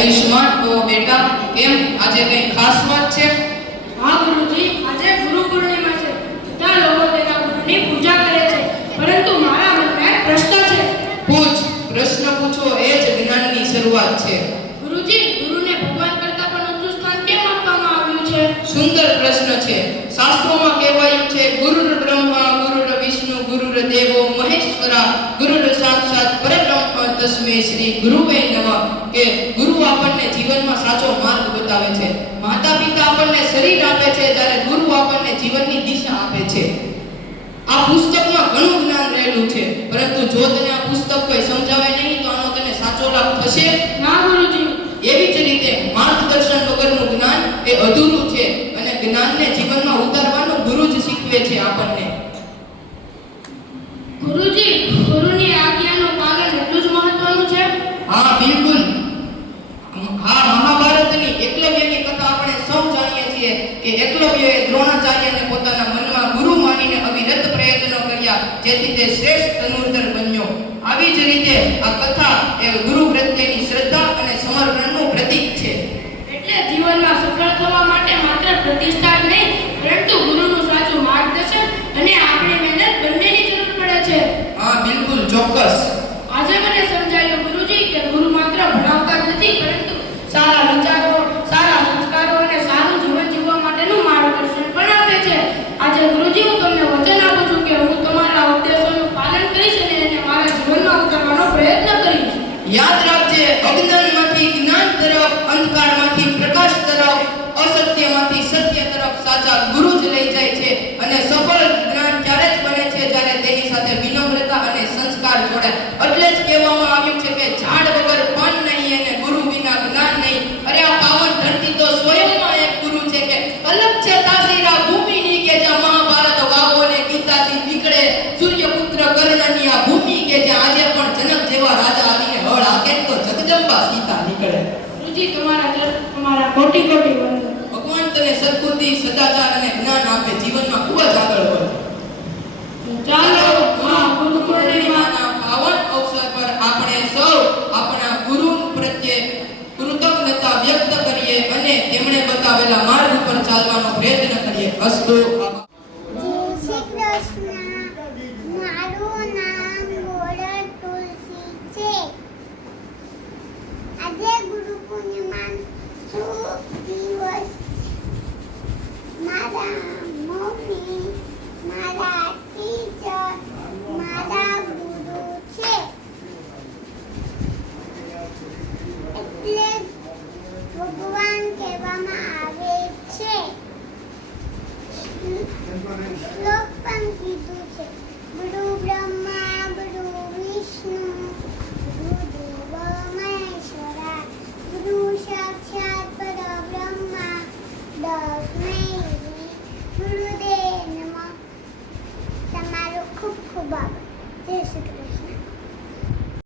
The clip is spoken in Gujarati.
આયુષ્માન તો બેટા કેમ આજે કઈ ખાસ વાત છે? હા ગુરુજી, આજે ગુરુ પૂર્ણિમા છે. બધા લોકો તેના ગુરુની પૂજા કરે છે. પરંતુ મારા મનમાં એક પ્રશ્ન છે. પૂછ, પ્રશ્ન પૂછો એ જ જ્ઞાનની શરૂઆત છે. ગુરુજી, ગુરુને ભગવાન કરતા પણ ઊંચું સ્થાન કેમ આપવામાં આવ્યું છે? સુંદર પ્રશ્ન છે. શાસ્ત્રોમાં કહેવાયું છે ગુરુર બ્રહ્મા ગુરુર વિષ્ણુ ગુરુર દેવો મહેશ્વરા ગુરુર સાક્ષાત પરબ્રહ્મ તસ્મૈ શ્રી ગુરુવે નમઃ કે ગુરુ આપણને જીવનમાં સાચો માર્ગ બતાવે છે. માતા પિતા આપણને શરીર આપે છે જ્યારે ગુરુ આપણને જીવનની દિશા આપે છે. આ પુસ્તકમાં ઘણું જ્ઞાન રહેલું છે, પરંતુ જો તને આ પુસ્તક કોઈ સમજાવે નહીં તો આનો તને સાચો લાભ થશે? ના ગુરુજી. એવી જ રીતે માર્ગદર્શન વગરનું જ્ઞાન એ અધૂરું છે અને જ્ઞાનને જીવનમાં ઉતારવાનું ગુરુ જ શીખવે છે આપણને. ગુરુજી, ગુરુની આજ્ઞાનું પાલન એટલું જ મહત્વનું છે? હા બિલકુલ. હા, મહાભારતની એકલવ્યની કથા આપણે સૌ જાણીએ છીએ કે એકલવ્યએ દ્રોણાચાર્યને પોતાના મનમાં ગુરુ માનીને અવિરત પ્રયત્નો કર્યા જેથી તે શ્રેષ્ઠ ધનુર્ધર બન્યો. આવી જ રીતે આ કથા એ ગુરુ પ્રત્યેની શ્રદ્ધા અને સમર્પણનું પ્રતીક છે. એટલે જીવનમાં સફળ થવા માટે માત્ર પ્રતિષ્ઠા જ નહીં, પરંતુ ગુરુનું સાચું માર્ગદર્શન અને આપણી મહેનત બંનેની જરૂર પડે છે. હા બિલકુલ, ચોક્કસ. આજે મને સમજાયું ગુરુજી કે ગુરુ માત્ર ભણાવતા જ નથી, પરંતુ સારા વિચારો, સારા સંસ્કારો અને સારું જીવન જીવવા માટેનું માર્ગદર્શન પણ આપે છે. આજે ગુરુજી, હું તમને વચન આપું છું કે હું તમારા ઉપદેશોનું પાલન કરીશ અને એને મારા જીવનમાં ઉતારવાનો પ્રયત્ન કરીશ. યાદ રાખજે, અજ્ઞાનમાંથી જ્ઞાન તરફ, અંધકારમાંથી પ્રકાશ તરફ, અસત્યમાંથી સત્ય તરફ સાચા ગુરુ જ લઈ જાય છે. અને સફળ જ્ઞાન ત્યારે જ બને છે જ્યારે તેની સાથે વિનમ્રતા અને સંસ્કાર જોડાય. એટલે જ કહેવામાં આવ્યું છે કે ઝાડ વગર પાન નહીં અને ગુરુ વિના જ્ઞાન નહીં. અરે આ પાવન ધરતી તો સ્વયંમાં એક ગુરુ છે કે અલગ છે તાસીરા ભૂમિની કે જ્યાં મહાભારત વાગોને ગીતાથી નીકળે, સૂર્યપુત્ર કર્ણની આ ભૂમિ કે જ્યાં આજે પણ જનક જેવા રાજા આવીને હળ હાકે તો જગદંબા સીતા નીકળે. ગુરુજી, તમારા કોટી કોટી વંદન. ભગવાન તને સદબુદ્ધિ, સદાચાર અને જ્ઞાન આપે, જીવનમાં ખૂબ જ આગળ વધે. ચાલો ગુરુ પૂર્ણિમાના પાવન અવસર પર આપણે સૌ આપણા ગુરુ પ્રત્યે કૃતજ્ઞતા વ્યક્ત કરીએ અને તેમણે બતાવેલા માર્ગ પર ચાલવાનો પ્રયત્ન કરીએ. અસ્તુ. જય શ્રી કૃષ્ણ. મારું નામ ગોરડ તુલસી છે. આજે ગુરુ પૂર્ણિમા શુભ દિવસ. મારા મમ્મી, મારા ટીચર, મારા ગુરુ છે. એટલે ભગવાન કહેવામાં આવે છે. શ્લોક પણ કીધું છે, ગુરુ